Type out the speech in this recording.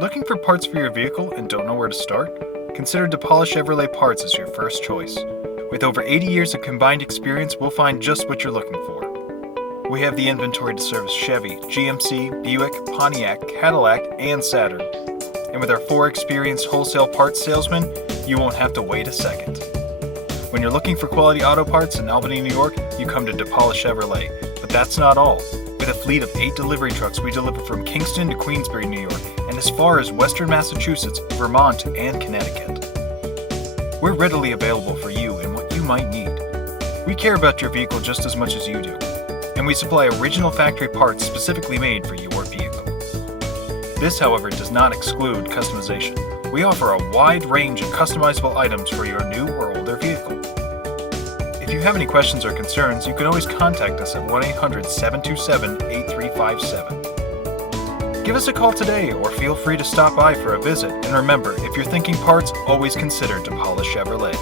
Looking for parts for your vehicle and don't know where to start? Consider DePaula Chevrolet Parts as your first choice. With over 80 years of combined experience, we'll find just what you're looking for. We have the inventory to service Chevy, GMC, Buick, Pontiac, Cadillac, and Saturn. And with our 4 experienced wholesale parts salesmen, you won't have to wait a second. When you're looking for quality auto parts in Albany, New York, you come to DePaula Chevrolet. But that's not all. With a fleet of 8 delivery trucks, we deliver from Kingston to Queensbury, New York, and as far as Western Massachusetts, Vermont, and Connecticut. We're readily available for you and what you might need. We care about your vehicle just as much as you do, and we supply original factory parts specifically made for your vehicle. This, however, does not exclude customization. We offer a wide range of customizable items for your new or older vehicle. If you have any questions or concerns, you can always contact us at 1-800-727-8357. Give us a call today or feel free to stop by for a visit. And remember, if you're thinking parts, always consider DePaula Chevrolet.